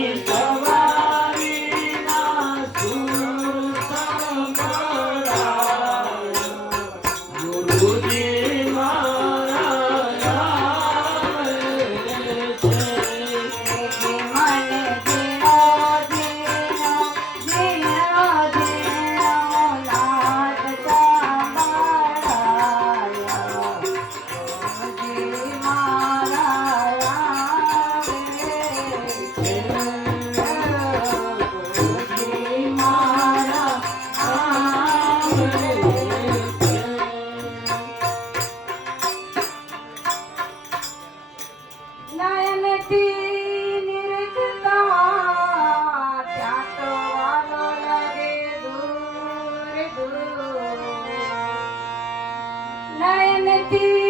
Yeah. Thank you.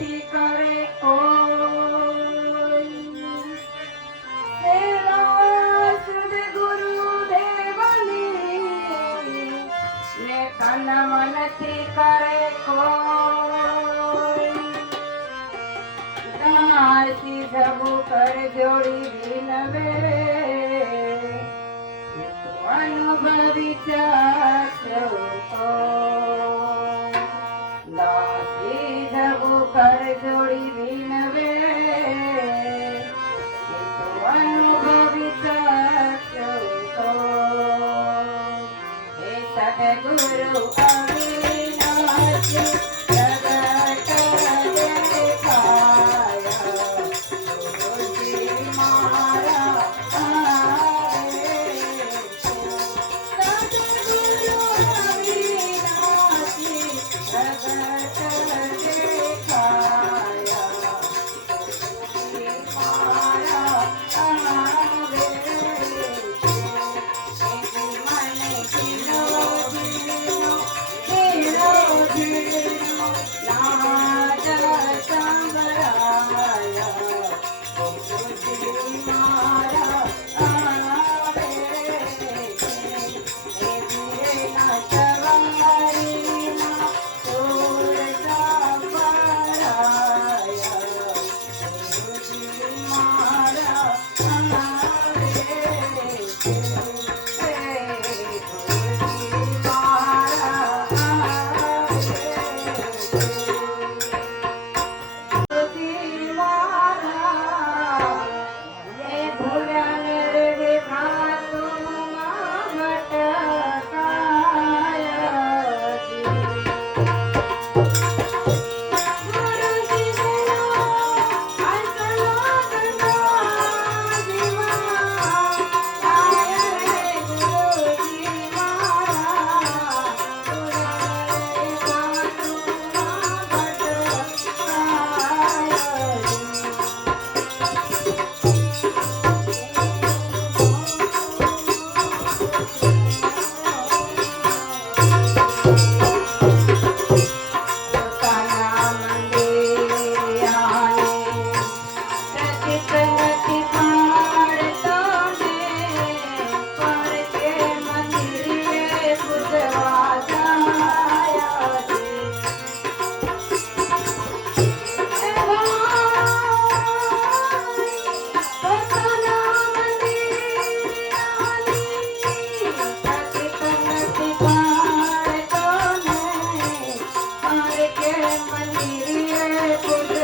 সৃষ্টি করে কোন Thank you. Vai poder.